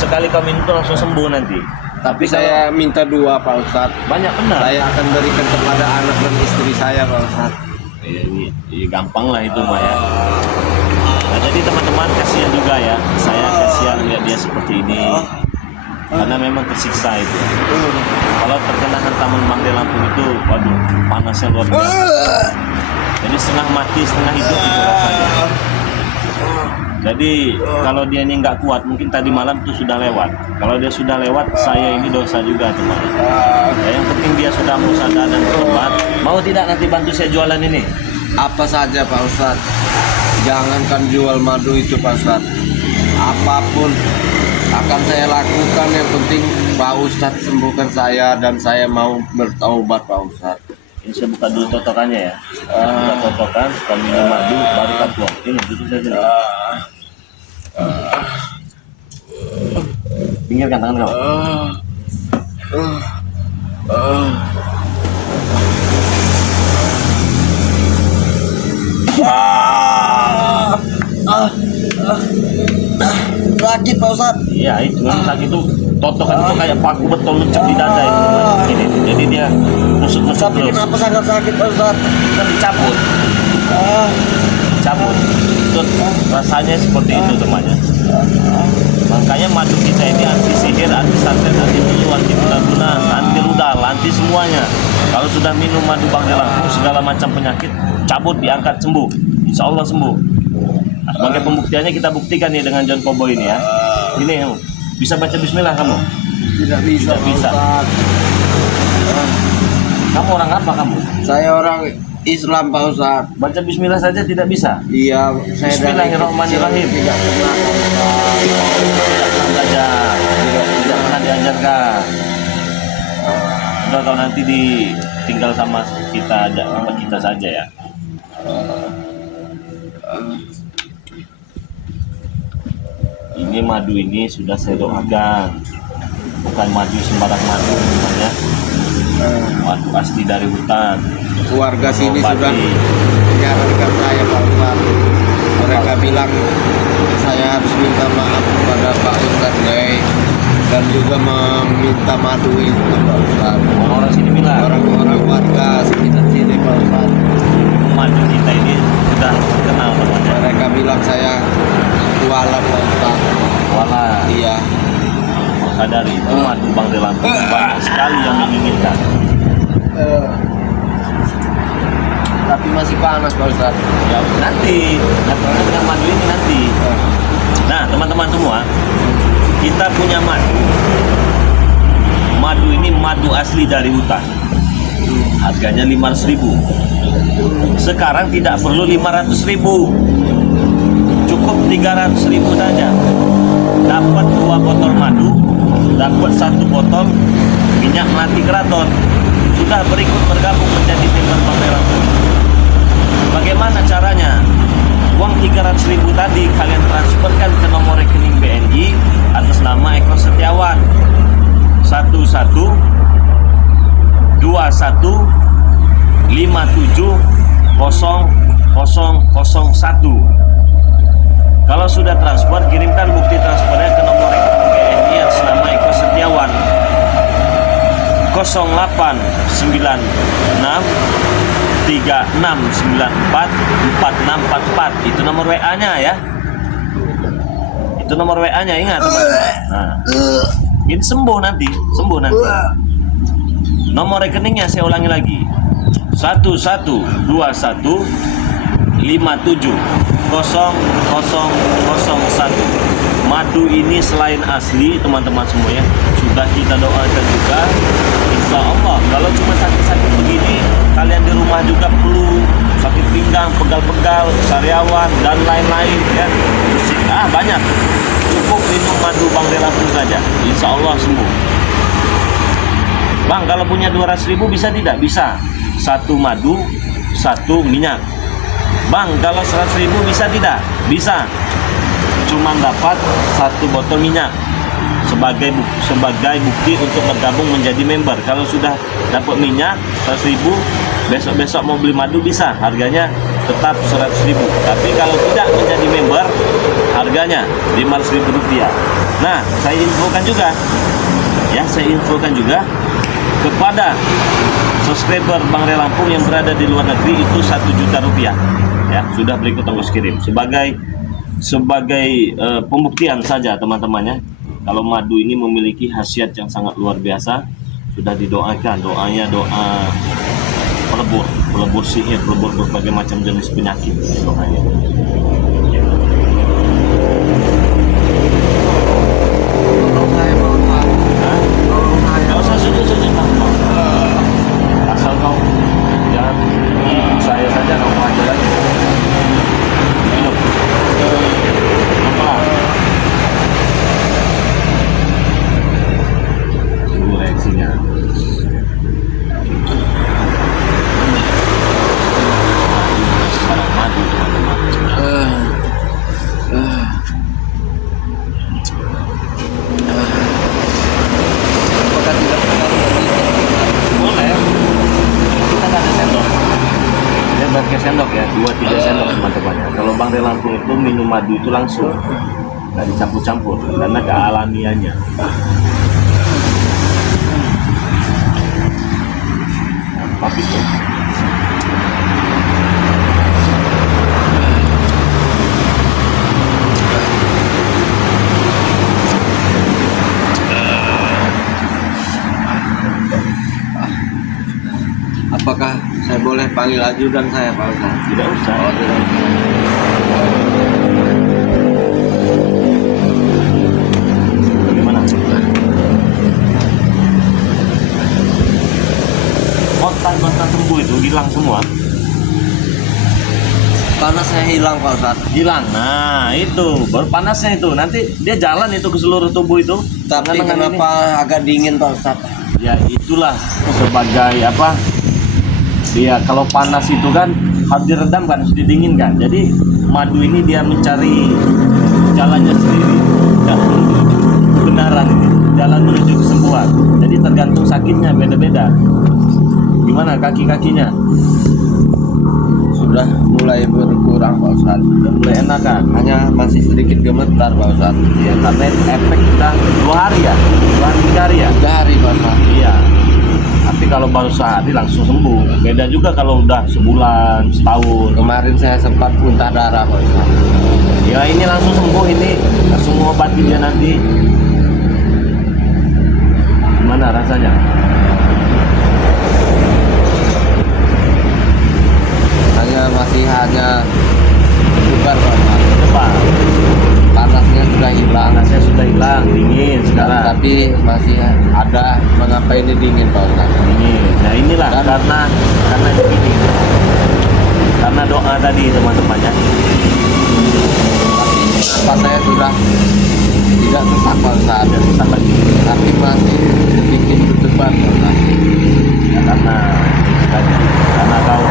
sekali kau minum itu langsung sembuh nanti. Tapi saya minta 2 Pak Ustadz. Banyak benar. Saya akan berikan kepada anak dan istri saya Pak Ustadz. Iya, gampang lah itu Pak ya. Nah, jadi teman-teman kasihan juga ya. Saya kasihan lihat dia seperti ini. Karena memang tersiksa itu. Kalau terkena hantaman Bangde Lampung itu, waduh, panasnya luar biasa. Jadi setengah mati, setengah hidup itu rasanya. Jadi kalau dia ini nggak kuat, mungkin tadi malam itu sudah lewat. Kalau dia sudah lewat, saya ini dosa juga teman. Ya, yang penting dia sudah mau sadar dan tobat. Mau tidak nanti bantu saya jualan ini? Apa saja Pak Ustadz. Jangankan jual madu itu Pak Ustadz. Apapun akan saya lakukan, yang penting Pak Ustadz sembuhkan saya dan saya mau bertaubat Pak Ustadz. Ini saya buka dulu totokannya ya. Buka totokan, kalau minum madu baru kan tuang. Ini duduk saja. Pinggirkan tangan kau. Sakit Pak Ustadz. Iya itu memang sakit itu. Totokan itu kayak paku betul lencap di dada itu. Ini, jadi dia nusuk-nusuk Tapi terus. kenapa sangat sakit Pak Ustadz? Kan dicabut. Cabut. Itu rasanya seperti itu temannya. Makanya madu kita ini anti sihir, anti santet, anti bulu, anti guna-guna, anti rudal, anti semuanya. Kalau sudah minum madu Bangde Lampung, segala macam penyakit cabut, diangkat, sembuh. Insya Allah sembuh. Nah, sebagai pembuktiannya kita buktikan nih dengan John Cowboy ini ya. Ini kamu bisa baca Bismillah kamu? Tidak bisa Tidak bisa. Pak Ustadz. Kamu orang apa kamu? Saya orang Islam Pak Ustadz. Baca Bismillah saja tidak bisa. Iya, saya Bismillahirrahmanirrahim. tidak pernah Pak Ustadz. Tidak pernah belajar, tidak pernah diajarkan. Udah kalau nanti ditinggal sama kita aja, sama kita saja ya. Ini madu ini sudah saya doakan, bukan madu sembarang madu namanya, madu asli dari hutan. Keluarga sini Obati. sudah menyarankan saya Pak Ustadz. Mereka bilang saya harus minta maaf kepada Pak Ustadz Lei, dan juga meminta madu itu Pak Ustadz. Orang-orang sini bilang Orang-orang warga sekitar sini Pak Ustadz. madu kita ini sudah terkenal namanya. Mereka bilang saya jualan Pak Ustadz. Wala, Iya. maka dari itu madu Bangde Lampung banyak sekali yang menginginkan. Tapi masih panas Pak Ustadz. Ya nanti dengan madu ini nanti. Nah teman-teman semua, kita punya madu. Madu ini madu asli dari hutan. Harganya 500.000. Sekarang tidak perlu 500.000. Cukup 300.000 saja. Dapat 2 botol madu, dapat 1 botol minyak melati keraton. Sudah berikut bergabung menjadi member Bangde Lampung. Bagaimana caranya? Uang 300.000 tadi kalian transferkan ke nomor rekening BNI atas nama Eko Setiawan 1121570001. Kalau sudah transfer, kirimkan bukti transfernya ke nomor rekening BNI atas nama Eko Setiawan 089636944644. Itu nomor WA-nya ya. Itu nomor WA-nya, ingat teman. Nah, ini sembuh nanti. Nomor rekeningnya saya ulangi lagi. 1127570001. Madu ini selain asli teman-teman semua ya, sudah kita doakan juga. Insya Allah kalau cuma sakit-sakit begini, kalian di rumah juga flu, sakit pinggang, pegal-pegal, sariawan dan lain-lain ya. Banyak. Cukup minum madu Bangde Lampung saja, insya Allah sembuh. Bang, kalau punya 200.000 bisa tidak? Bisa. 1 madu, 1 minyak. Bang, kalau 100.000 bisa tidak? Bisa. Cuma dapat 1 botol minyak sebagai bukti untuk bergabung menjadi member. Kalau sudah dapat minyak 100.000, besok-besok mau beli madu bisa, harganya tetap 100.000. Tapi kalau tidak menjadi member harganya Rp500.000. Nah, saya infokan juga kepada subscriber Bang Ray Lampung yang berada di luar negeri itu Rp1 juta, ya, sudah berikut ongkos kirim sebagai pembuktian saja teman-temannya, kalau madu ini memiliki khasiat yang sangat luar biasa. Sudah didoakan, doanya doa pelebur sihir, pelebur berbagai macam jenis penyakit doanya. Gak usah sujud-sujud, asal kau jangan saya saja, kau aja lagi. Minum. Pelan. Tunggu reaksinya. Barang madu, teman-teman. Apakah tidak Boleh. Kita nggak ada sendok. Dia pakai sendok ya, 2-3 sendok teman-temannya. Kalau Bang Ray Lampung itu minum madu itu langsung, nggak dicampur-campur karena kealamiannya. Apa itu? Apakah saya boleh panggil ajudan saya, Pak Ustaz? Tidak usah. Oh, tidak usah. Bagaimana? Kontak sembuh itu hilang semua. Panasnya hilang, Pak Ustaz. Hilang. Nah, itu baru panasnya itu. Nanti dia jalan itu ke seluruh tubuh itu. Tapi Lengan-lengan kenapa agak dingin, Pak Ustaz? ini. Ya, itulah sebagai apa? Dia kalau panas itu kan harus diredam kan, harus didinginkan. Jadi madu ini dia mencari jalannya sendiri. Dan kebenaran ini, jalan menuju kesembuhan. Jadi tergantung sakitnya beda-beda. Gimana kaki-kakinya? Sudah mulai berkurang, Pak Ustaz. Udah mulai enak kan? Hanya masih sedikit gemetar, Pak Ustaz. Ya, karena efek kita 2 hari ya, 2 hari 3 hari ya. 3 hari, Pak Ustaz. Iya. Tapi kalau baru sehari langsung sembuh. Beda juga kalau udah sebulan, setahun. Kemarin saya sempat muntah darah, Pak Ustaz. Ya ini langsung sembuh, ini langsung mengobati dia nanti. Gimana rasanya? hanya bubar, Pak. Coba. Panasnya sudah hilang. Panasnya sudah hilang, dingin sekarang. Tapi masih ada. Mengapa ini dingin, Pak Ustaz? Dingin. Nah inilah Dan- karena begini. Karena doa tadi teman-temannya. Tapi kenapa saya sudah tidak sesak, Pak Ustaz? Ada susah lagi. Tapi masih sedikit berdebar, Pak Ustaz. Ya, karena kau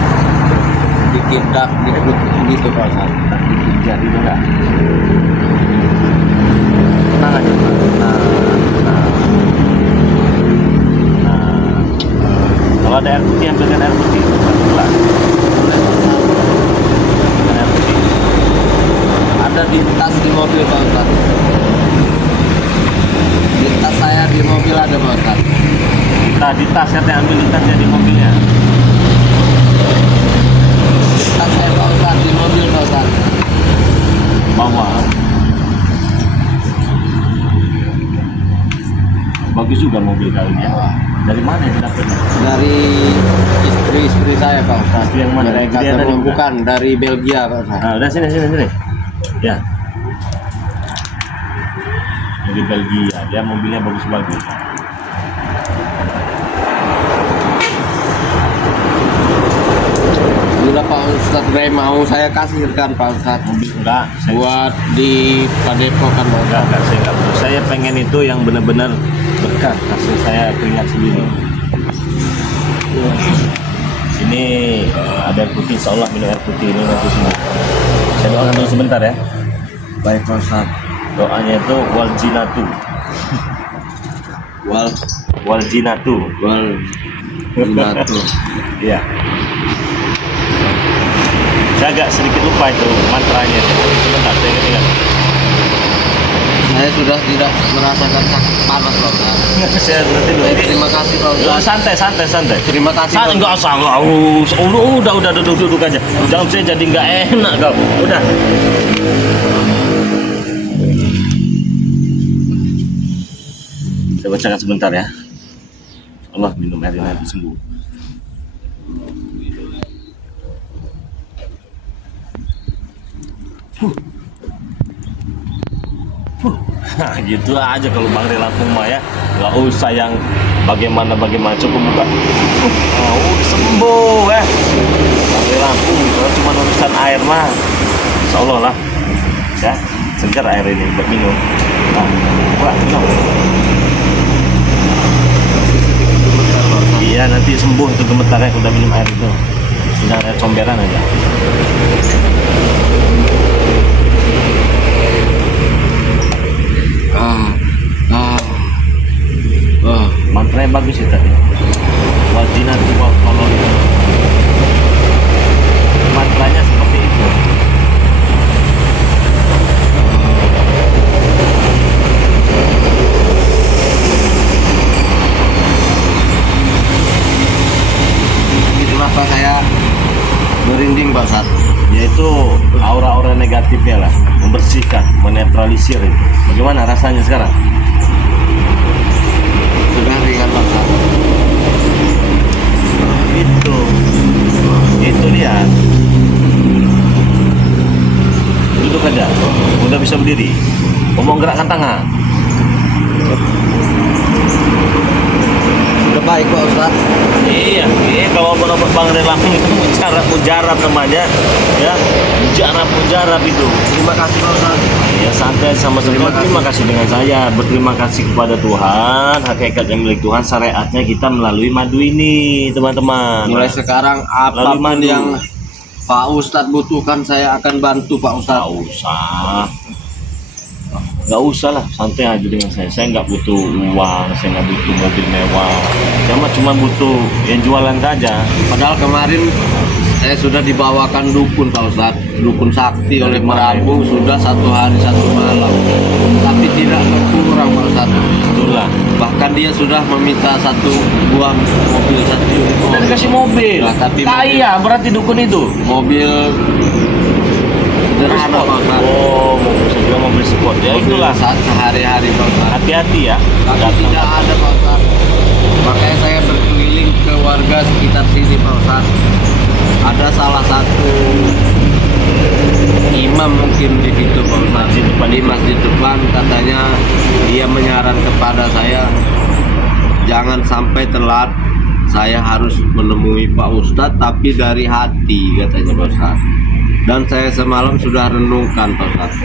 Sedikit dak dikut gitu, Pak Ustaz. jadi itu enggak. Tenang aja. Nah. Kalau ada air putih, ambilkan air putih. Pelan. Ambilkan air putih. Ada di tas di mobil, Pak Ustaz. Di tas saya di mobil ada, Pak Ustaz. Nah, di tas saya ambil di tasnya di mobilnya. Di tas saya, Pak Ustaz, di mobil, Pak Ustaz. Bawa. Bagus juga mobil kali ini ya. Dari mana yang dapatnya? Dari istri saya, Pak Ustaz. Istri yang mana? Dari Dari India tadi, bukan, dari Belgia, Pak Ustaz. Nah, udah sini. Ya. Dari Belgia, dia mobilnya bagus-bagus. Bila Pak Ustaz Ray mau saya kasihkan, Pak Ustaz. Enggak, Buat di Padepokan, Pak Ustaz. enggak, saya enggak perlu. Saya pengen itu yang benar-benar berkah, hasil saya keringat sendiri. Ini ada air putih, insya Allah minum air putih ini nanti sembuh. Saya doakan dulu sebentar ya. Baik, Pak Ustaz. Doanya itu waljinatu. Waljinatu. Jinatu. Iya. Saya agak sedikit lupa itu mantranya. Sebentar, saya ingat. Saya sudah tidak merasakan sakit panas Pak Ustadz. Saya berarti dulu. Terima kasih Pak Ya, Ustadz. santai. Terima kasih. Santai, Pak enggak usah, enggak usah. Udah duduk aja. Jangan saya jadi enggak enak kau. Udah. Saya bacakan sebentar ya. Allah minum air yang nanti sembuh. Nah, gitu aja kalau Bang Relakum mah ya, nggak usah yang bagaimana cukup buka. Udah sembuh ya. Bang Relakum kalau cuma urusan air mah, insya Allah lah, ya segar air ini buat minum. Nah, buat minum. Iya nanti sembuh itu gemetarnya udah minum air itu, sudah ada comberan aja. Mantranya bagus ya tadi. Wajina tuwa kolon. Mantranya seperti itu. Itulah Pak, saya merinding Pak Ustadz. Yaitu aura-aura negatifnya lah, membersihkan, menetralisir itu. Bagaimana rasanya sekarang? Sudah ringan Pak Ustadz. Itu lihat. Duduk aja, udah bisa berdiri. Mau gerakkan tangan. Sudah baik Pak Ustadz. Iya, kalau menurut Bang Relakum itu cara mujarab namanya, ya, mujarab itu. Terima kasih Pak Ustadz. Ya santai sama terima kasih dengan saya, berterima kasih kepada Tuhan, hakikat yang milik Tuhan, syariatnya kita melalui madu ini, teman-teman. Mulai sekarang apapun madu. yang Pak Ustadz butuhkan saya akan bantu Pak Ustadz. Nggak usah lah, santai aja dengan saya. Saya nggak butuh uang, saya nggak butuh mobil mewah. Saya cuma butuh yang jualan saja. Padahal kemarin saya sudah dibawakan dukun Pak Ustadz, dukun sakti oleh Merabu sudah 1 hari 1 malam, tapi tidak kurang Pak Ustadz. Itulah. Bahkan dia sudah meminta 1 buah mobil, 1 unit Udah dikasih mobil. Nah, tapi Kaya berarti dukun itu. mobil sederhana Pak Ustadz. Oh, saya kira mobil sport ya. Mobil Itulah. saat sehari-hari Pak Ustadz. Hati-hati ya. Tapi Datang. tidak ada Pak Ustadz. Makanya saya berkeliling ke warga sekitar sini Pak Ustadz. Ada salah satu imam mungkin di situ Pak Ustadz, di masjid depan, katanya dia menyaran kepada saya jangan sampai telat, saya harus menemui Pak Ustadz tapi dari hati, katanya Pak Ustadz. Dan saya semalam sudah renungkan Pak Ustadz,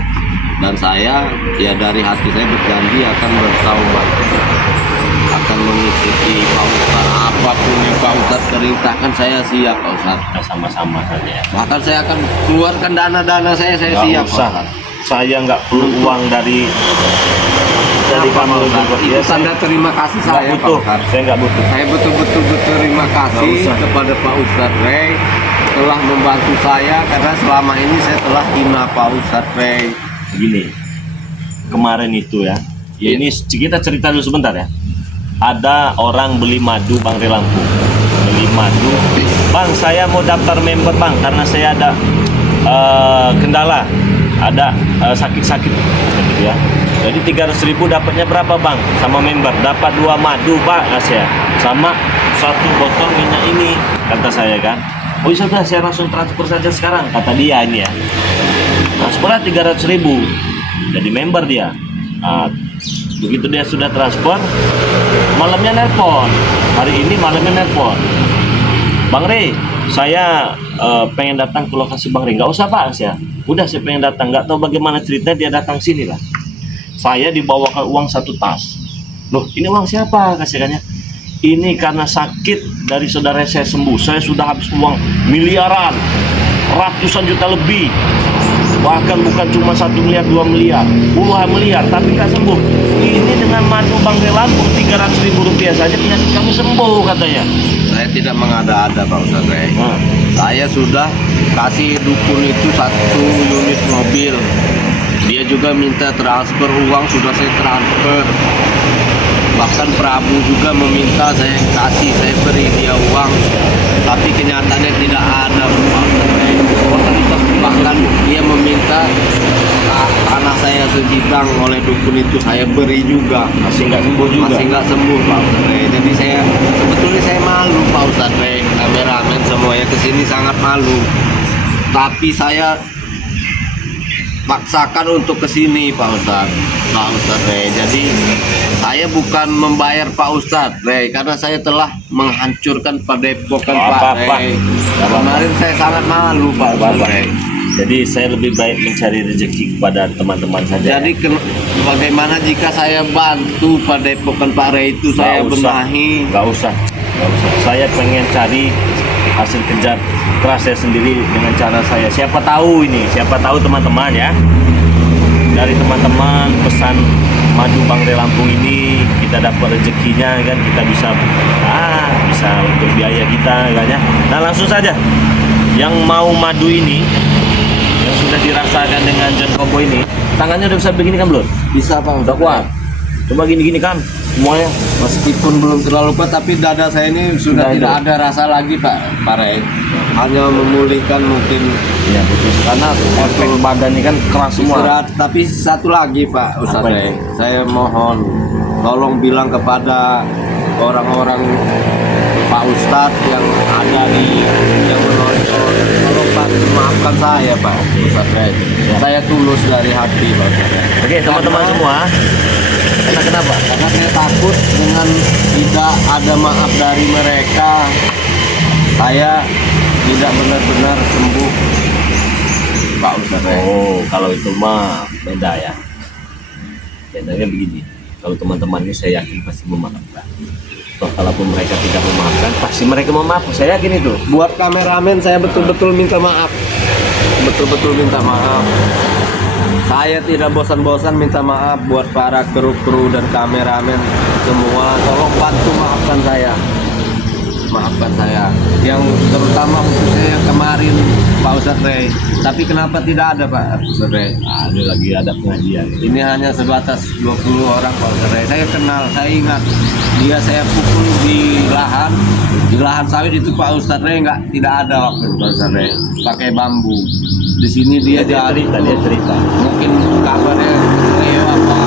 dan saya ya dari hati saya berjanji akan bertaubat, akan mengikuti Pak Ustadz, apapun yang Pak Ustadz perintahkan saya siap Pak Ustadz. Kita sama-sama saja ya. Bahkan saya akan keluarkan dana-dana saya Nggak siap usah. Pak Ustadz. Saya nggak perlu uang dari Apa, kamu Pak Ustadz? juga. Itu Ya, tanda terima kasih nggak saya butuh. Pak Ustadz. Saya nggak butuh. Saya betul-betul berterima kasih Nggak usah. kepada Pak Ustadz Rey telah membantu saya, karena selama ini saya telah hina Pak Ustadz Rey. Begini, kemarin itu ya, Iya. ini kita cerita dulu sebentar ya. Ada orang beli madu Bang Relakum, beli madu. Bang, saya mau daftar member Bang, karena saya ada kendala, ada sakit-sakit gitu ya. Jadi 300.000 dapatnya berapa Bang? Sama member dapat 2 madu Pak, kasih ya, sama 1 botol minyak ini, kata saya kan. Oh ya sudah, saya langsung transfer saja sekarang, kata dia ini ya. Transfernya 300.000, jadi member dia. Nah, begitu dia sudah transfer, malamnya nelpon. Hari ini malamnya nelpon. Bang Rey, saya pengen datang ke lokasi Bang Rey. Nggak usah Pak, saya. Udah saya pengen datang. Nggak tahu bagaimana ceritanya dia datang sini lah. Saya dibawakan uang 1 tas. Loh, ini uang siapa? Kasihkannya. Ini karena sakit dari saudara saya sembuh. Saya sudah habis uang miliaran, ratusan juta lebih. Bahkan bukan cuma 1 miliar, 2 miliar, puluhan miliar, tapi nggak sembuh. Ini dengan madu Bang Relakum 300.000 rupiah saja penyakit kami sembuh, katanya. Saya tidak mengada-ada Pak Ustadz Rey. Nah, Saya sudah kasih dukun itu 1 unit mobil. Dia saya juga minta transfer uang, sudah saya transfer. Bahkan Prabu juga meminta saya kasih, saya beri dia uang, tapi kenyataannya tidak ada. Bahkan dia meminta tanah saya sebidang oleh dukun itu saya beri juga, Masih nggak sembuh juga. masih nggak sembuh Pak Ustadz Rey. Jadi saya sebetulnya saya malu Pak Ustadz Rey, kameramen semuanya kesini sangat malu, tapi saya paksakan untuk kesini Pak Ustadz Rey. Jadi saya bukan membayar Pak Ustadz Rey, karena saya telah menghancurkan padepokan Pak Rey. Kemarin saya sangat malu Pak Ustadz Rey. Jadi saya lebih baik mencari rezeki kepada teman-teman saja. Jadi bagaimana jika saya bantu padepokan Pak Rey itu, saya benahi? Nggak usah. Saya pengen cari hasil kerja keras saya sendiri dengan cara saya. Siapa tahu teman-teman ya. Dari teman-teman pesan madu Bang Rey Lampung ini kita dapat rezekinya kan, kita bisa untuk biaya kita kan ya. Nah langsung saja yang mau madu ini yang sudah dirasakan dengan John Kobo ini, tangannya udah bisa begini kan belum? Bisa Pak Udah Ustadz. kuat. Coba gini-gini kan semuanya. Meskipun belum terlalu kuat, tapi dada saya ini sudah tidak ada rasa lagi Pak Rey. Hanya memulihkan mungkin Ya betul. Karena efek badan ini kan keras semua. istirahat. Tapi satu lagi Pak Ustadz Apa Rey, itu? saya mohon tolong bilang kepada orang-orang Pak Ustadz yang ada yang menonton, tolong Pak maafkan saya Pak Ustadz Rey. Saya tulus dari hati Pak Ustadz Rey. Oke teman-teman semua. Kenapa? Karena saya takut dengan tidak ada maaf dari mereka, saya tidak benar-benar sembuh Pak Ustadz Rey. Oh, kalau itu mah beda ya. Bedanya begini. Kalau teman-teman ini saya yakin pasti memaafkan. Toh kalaupun mereka tidak memaafkan, pasti mereka memaafkan. Saya yakin itu. Buat kameramen saya betul-betul minta maaf. Betul-betul minta maaf. Saya tidak bosan-bosan minta maaf buat para kru-kru dan kameramen semua. Tolong bantu maafkan saya. Maafkan saya. Yang terutama khususnya yang kemarin Pak Ustadz Rey. Tapi kenapa tidak ada Pak Ustadz Rey? Nah, ini lagi ada pengajian. Ini hanya sebatas 20 orang Pak Ustadz Rey. Saya kenal, saya ingat. Dia saya pukul di lahan sawit itu Pak Ustadz Rey tidak ada waktu itu Pak Ustadz Rey. Pakai bambu. Di sini dia cerita. mungkin kabarnya apa.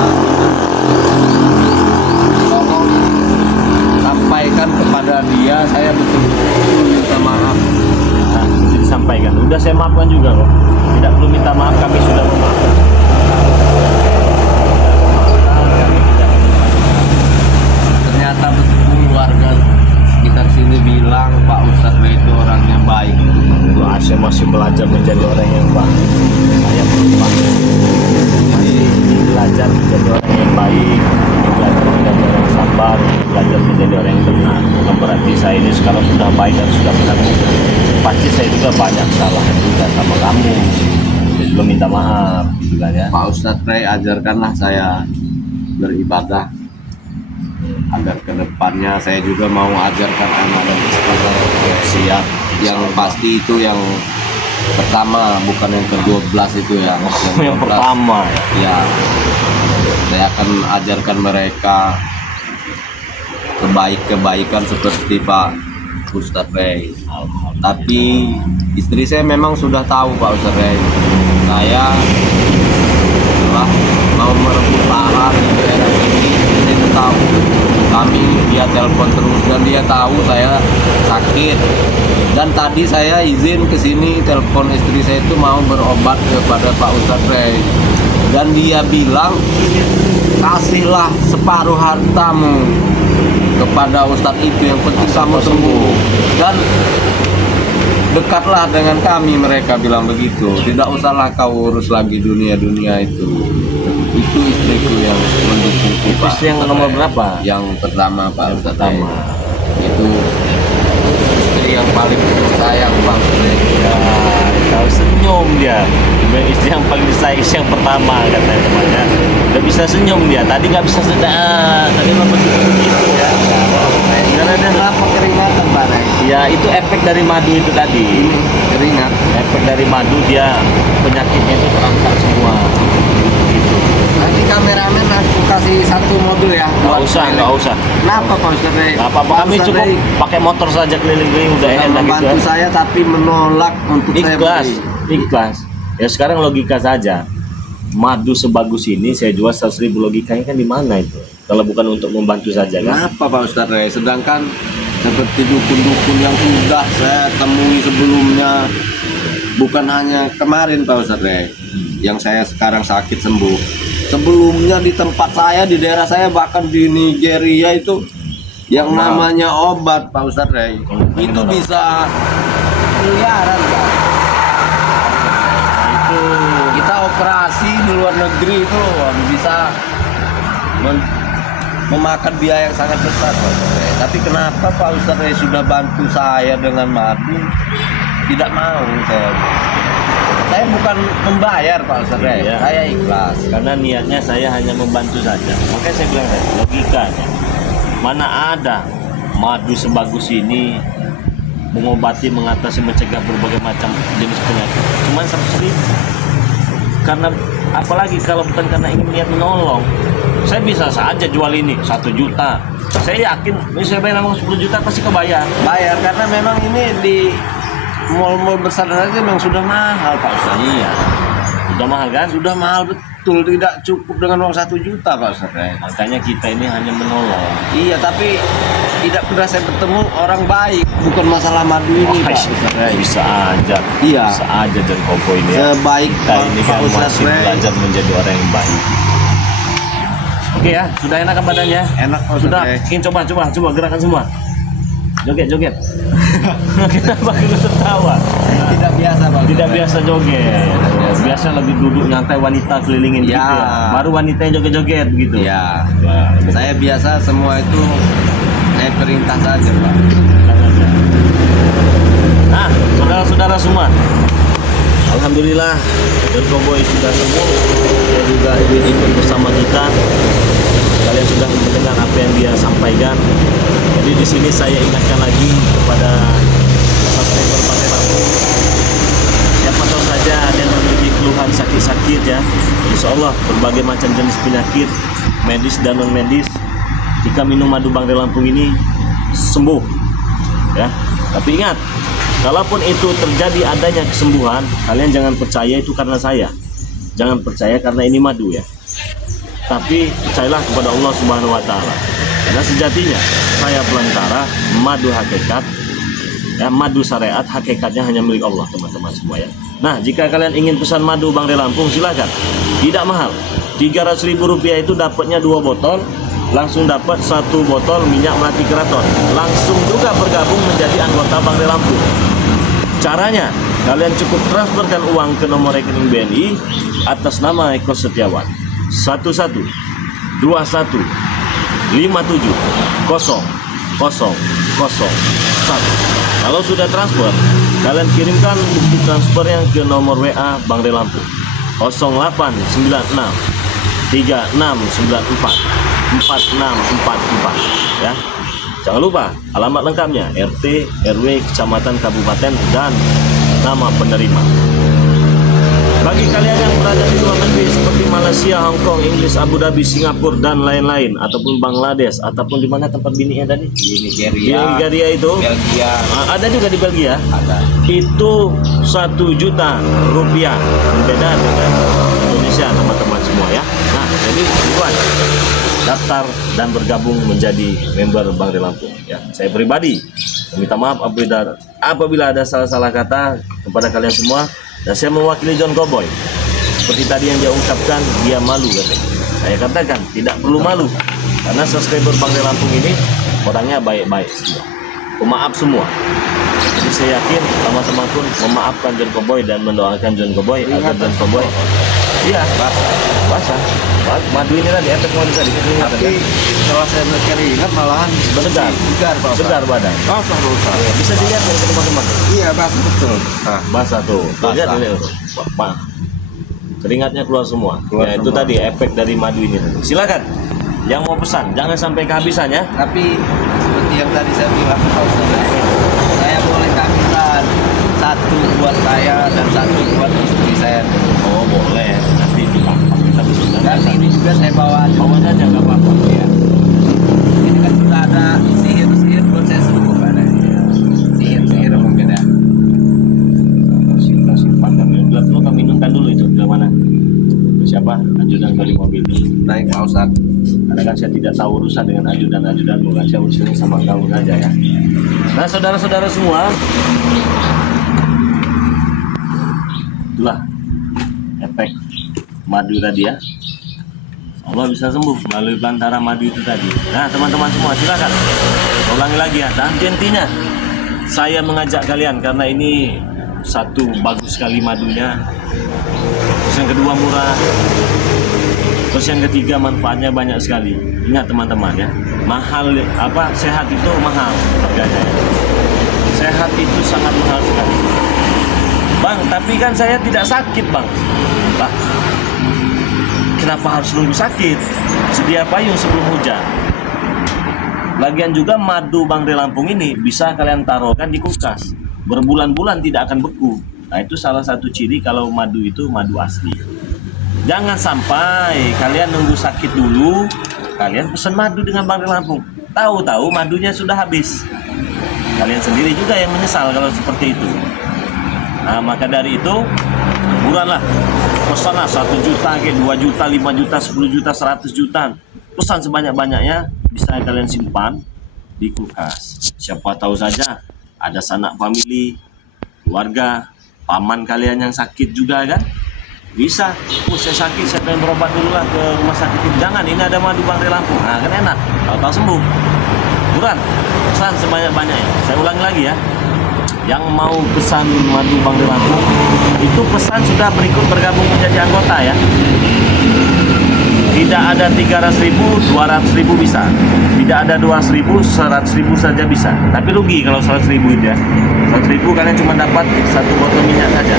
Tolong sampaikan kepada dia, saya betul-betul minta maaf. Nah, disampaikan. Udah saya maafkan juga kok. Tidak perlu minta maaf, kami sudah memaafkan. Ternyata betul warga sekitar sini bilang Pak Ustadz Rey itu orangnya baik. Itu saya masih belajar menjadi orang yang baik. Saya belum baik. Jadi belajar menjadi orang yang baik, belajar menjadi orang yang sabar, belajar menjadi orang yang benar. Bukan berarti saya ini sekarang sudah baik dan sudah benar. Pasti saya juga banyak salah juga sama kamu. Saya juga minta maaf, gitu kan ya. Pak Ustadz Rey, ajarkanlah saya beribadah agar kedepannya saya juga mau ajarkan anak dan istri saya. Siap. Yang pasti itu yang pertama, bukan yang ke-12 itu ya. Yang 12, pertama ya. ya, saya akan ajarkan mereka kebaikan seperti Pak Ustadz Rey. Tapi istri saya memang sudah tahu Pak Ustadz Rey, saya telah mau merebut lahan di daerah sini. Dia tahu, dia telepon terus dan dia tahu saya sakit. Dan tadi saya izin ke sini, telepon istri saya itu mau berobat kepada Pak Ustadz Rey. Dan dia bilang, kasihlah separuh hartamu kepada Ustadz itu, yang penting kamu sembuh. Dan dekatlah dengan kami, mereka bilang begitu. Tidak usahlah kau urus lagi dunia-dunia itu. Itu istriku yang mendukungku Pak. Istri yang nomor berapa? Yang pertama Pak Yang Ustadz. pertama. Itu istri yang paling sayang Pak. Ya, kalau senyum dia. Istri yang paling disayang, istri yang pertama katanya temannya. Udah bisa senyum dia. Tadi nggak bisa sedang. Tadi memang begitu ya. Karena ada apa keringatan Pak Rey? Ya itu efek dari madu itu tadi. Keringat. Efek dari madu dia penyakitnya itu terangkat semua. kameramen aku kasih satu mobil ya. Nggak usah, nggak usah. Kenapa Pak Ustadz? Nggak apa-apa, kami Pak cukup Ustadz pakai motor saja keliling-keliling udah sudah enak gitu membantu ya. saya tapi menolak untuk saya Ikhlas, beli. ikhlas. Ya sekarang logika saja. Madu sebagus ini saya jual 100.000, logikanya kan di mana itu? Kalau bukan untuk membantu saja kan? Kenapa Pak Ustadz? Sedangkan seperti dukun-dukun yang sudah saya temui sebelumnya, bukan hanya kemarin Pak Ustadz, yang saya sekarang sakit sembuh. Sebelumnya di tempat saya, di daerah saya, bahkan di Nigeria itu yang namanya obat Pak Ustadz, itu bisa miliaran Pak. Itu Kita operasi di luar negeri itu bisa memakan biaya yang sangat besar Pak Ustadz. Tapi kenapa Pak Ustadz sudah bantu saya dengan madu, tidak mau saya. Saya bukan membayar Pak Ustadz, Iya. saya ikhlas. karena niatnya saya hanya membantu saja. Makanya saya bilang tadi, logikanya mana ada madu sebagus ini mengobati, mengatasi, mencegah berbagai macam jenis penyakit cuman 100.000. Karena apalagi kalau bukan karena ingin niat menolong, saya bisa saja jual ini 1 juta. Saya yakin ini saya bayar memang 10 juta pasti kebayar. Bayar karena memang ini di mall-mall besar saja memang sudah mahal Pak Ustadz. Iya, udah mahal kan? Sudah mahal betul, tidak cukup dengan uang 1 juta Pak Ustadz. Makanya kita ini hanya menolong. Iya, tapi tidak pernah saya bertemu orang baik. Bukan masalah madu ini Wah, Pak Ustadz. bisa aja, Iya. bisa aja dan koko ini ya. Sebaik Kita ini kan Pak Ustadz, masih belajar menjadi orang yang baik. Oke ya, sudah enak kan badannya? Enak Pak Sudah, Ustadz. ingin coba gerakan semua. Joget. Kenapa kita tertawa? Tidak biasa Pak Ustadz. Tidak biasa joget. Biasa lebih duduk nyantai, wanita kelilingin gitu Ya. ya. Baru wanita yang joget-joget begitu. Iya. Wah, ini Saya biasa semua itu saya perintah saja Pak. saja. Nah, saudara-saudara semua, alhamdulillah John Cowboy sudah sembuh. Dia juga ingin ikut bersama kita. Kalian sudah mendengar apa yang dia sampaikan. Jadi di sini saya ingatkan lagi kepada subscriber Pantai Lampung. Siapa tahu saja ada yang memiliki keluhan sakit-sakit ya. Insya Allah berbagai macam jenis penyakit medis dan non medis, jika minum madu Bangre Lampung ini sembuh ya. Tapi ingat, kalaupun itu terjadi adanya kesembuhan, kalian jangan percaya itu karena saya, jangan percaya karena ini madu ya, tapi percayalah kepada Allah Subhanahu wa Ta'ala. Karena sejatinya saya pelantara madu hakikat ya, madu syariat hakikatnya hanya milik Allah teman-teman semua ya. Nah, jika kalian ingin pesan madu Bangre Lampung silakan, tidak mahal. 300.000 rupiah itu dapatnya 2 botol, langsung dapat 1 botol minyak melati keraton, langsung juga bergabung menjadi anggota Bangre Lampung. Caranya, kalian cukup transferkan uang ke nomor rekening BNI atas nama Eko Setiawan 11-21-57-00-01. Kalau sudah transfer, kalian kirimkan bukti transfer yang ke nomor WA Bangre Lampung 0896 3694 4644 ya. Jangan lupa alamat lengkapnya, RT, RW, kecamatan, kabupaten, dan nama penerima. Bagi kalian yang berada di luar negeri seperti Malaysia, Hong Kong, Inggris, Abu Dhabi, Singapura, dan lain-lain, ataupun Bangladesh, ataupun di mana tempat bininya tadi? Di Di Nigeria, Nigeria itu. Belgia Ada juga di Belgia. ada. Itu 1 juta rupiah, berbeda dengan Indonesia teman-teman semua ya. Nah, jadi buat daftar dan bergabung menjadi member Bangre Lampung ya. Saya pribadi meminta maaf apabila ada salah-salah kata kepada kalian semua, dan saya mewakili John Cowboy. Seperti tadi yang dia ungkapkan, dia malu katanya. Saya katakan tidak perlu malu, karena subscriber Bangre Lampung ini orangnya baik-baik semua, pemaaf semua. Jadi saya yakin teman-teman pun memaafkan John Cowboy dan mendoakan John Cowboy agar John Cowboy iya basah. Madu ini tadi efek mau bisa dikeringat Tapi setelah saya berkeringat malahan Segar. segar Pak Ustadz. segar badan. Basah Pak Ustadz. Bisa dilihat dari teman-teman. Iya basah betul. Nah, Basah tuh. Basah. Lihat ini. Wah, keringatnya keluar semua. Keluar Ya, itu semua. tadi efek dari madu ini. Silakan. Yang mau pesan, jangan sampai kehabisan ya. tapi seperti yang tadi saya bilang Pak Ustadz, saya boleh kasihkan 1 buat saya dan 1 buat istri saya. Oh boleh. Nanti kita bisa. Dan ini juga juga saya bawa aja. Bawa saja nggak apa-apa. Ya. Ini kan sudah ada sihir buat saya sembuh ada. Sihir mungkin ya. Simpan kami dulu, kami minumkan dulu itu ke mana? Siapa? Ajudan kali mobil. Baik Pak Ustadz. Karena kan saya tidak tahu urusan dengan ajudan, bukan saya urusan sama kamu saja ya. Nah saudara-saudara semua, itulah efek madu tadi ya. Allah bisa sembuh melalui pelantara madu itu tadi. Nah teman-teman semua silakan. Saya ulangi lagi ya. Dan intinya saya mengajak kalian karena ini satu bagus sekali madunya. Terus yang kedua murah. Terus yang ketiga manfaatnya banyak sekali. Ingat teman-teman ya, mahal apa sehat itu mahal harganya. Sehat itu sangat mahal sekali. Bang, tapi kan saya tidak sakit bang. Lah, kenapa harus nunggu sakit? Sedia payung sebelum hujan. Lagian juga madu Bangre Lampung ini bisa kalian taruhkan di kulkas. Berbulan-bulan tidak akan beku. Nah itu salah satu ciri kalau madu itu madu asli. Jangan sampai kalian nunggu sakit dulu, kalian pesan madu dengan Bangre Lampung. Tahu-tahu madunya sudah habis. Kalian sendiri juga yang menyesal kalau seperti itu. Nah maka dari itu buruanlah, pesanlah 1 juta, 2 juta, 5 juta, 10 juta, 100 juta. Pesan sebanyak-banyaknya, bisa kalian simpan di kulkas. Siapa tahu saja ada sanak famili, keluarga, paman kalian yang sakit juga kan. Bisa, saya sakit, saya pengen berobat dulu lah ke rumah sakit ini. Jangan, ini ada madu Bangre Lampung. Nah kan enak, tahu-tahu sembuh. Buruan, pesan sebanyak-banyaknya. Saya ulangi lagi ya. Yang mau pesan madu Bangre Lampung itu pesan sudah berikut bergabung menjadi anggota ya. Tidak ada 300.000, 200.000 bisa. Tidak ada 200.000, 100.000 saja bisa. Tapi rugi kalau 100.000 itu ya. 100.000 kalian cuma dapat 1 botol minyak saja.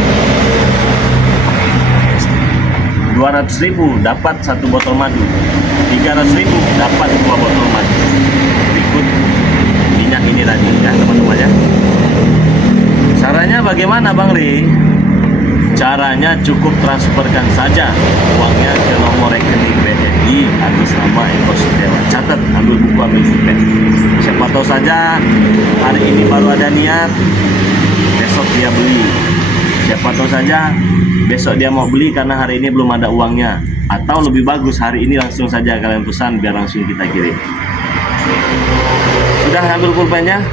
200.000 dapat 1 botol madu. 300.000 dapat 2 botol madu. Berikut minyak ini tadi ya teman-teman ya. Caranya bagaimana Bang Ri? Caranya cukup transferkan saja uangnya ke nomor rekening BNI atas nama Eko Setiawan. Catat, ambil buku, ambil pulpen. Siapa tahu saja hari ini baru ada niat, besok dia beli. Siapa tahu saja besok dia mau beli karena hari ini belum ada uangnya. Atau lebih bagus hari ini langsung saja kalian pesan biar langsung kita kirim. Sudah ambil pulpennya?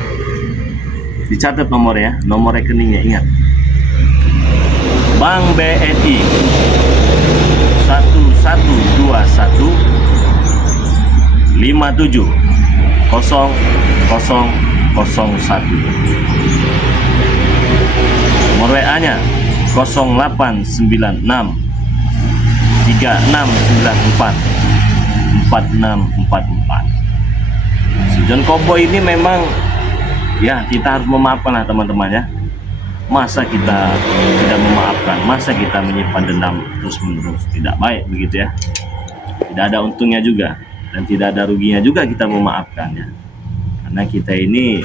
Dicatat nomornya, nomor rekeningnya, ingat. Bank BNI 1121 57 0001. Nomor WA-nya 0896 3694 4644. Si John Cowboy ini memang ya kita harus memaafkan lah teman-teman ya. Masa kita tidak memaafkan, masa kita menyimpan dendam terus menerus, tidak baik begitu ya. Tidak ada untungnya juga dan tidak ada ruginya juga kita memaafkan ya. Karena kita ini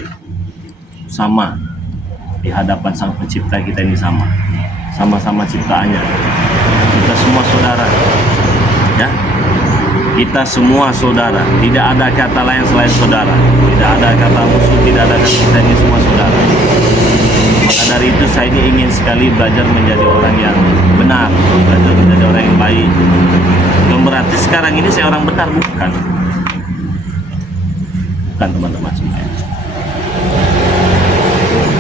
sama di hadapan Sang Pencipta, kita ini sama-sama ciptaannya. Kita semua saudara ya. Kita semua saudara, tidak ada kata lain selain saudara, tidak ada kata musuh, tidak ada kata, kita ini semua saudara. Maka dari itu saya ini ingin sekali belajar menjadi orang yang benar, belajar menjadi orang yang baik. Bukan berarti sekarang ini saya orang benar, bukan teman-teman semuanya.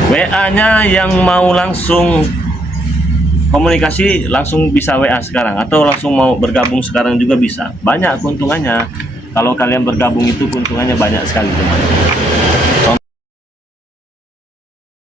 WA-nya yang mau langsung komunikasi langsung bisa WA sekarang, atau langsung mau bergabung sekarang juga bisa. Banyak keuntungannya. Kalau kalian bergabung itu keuntungannya banyak sekali teman.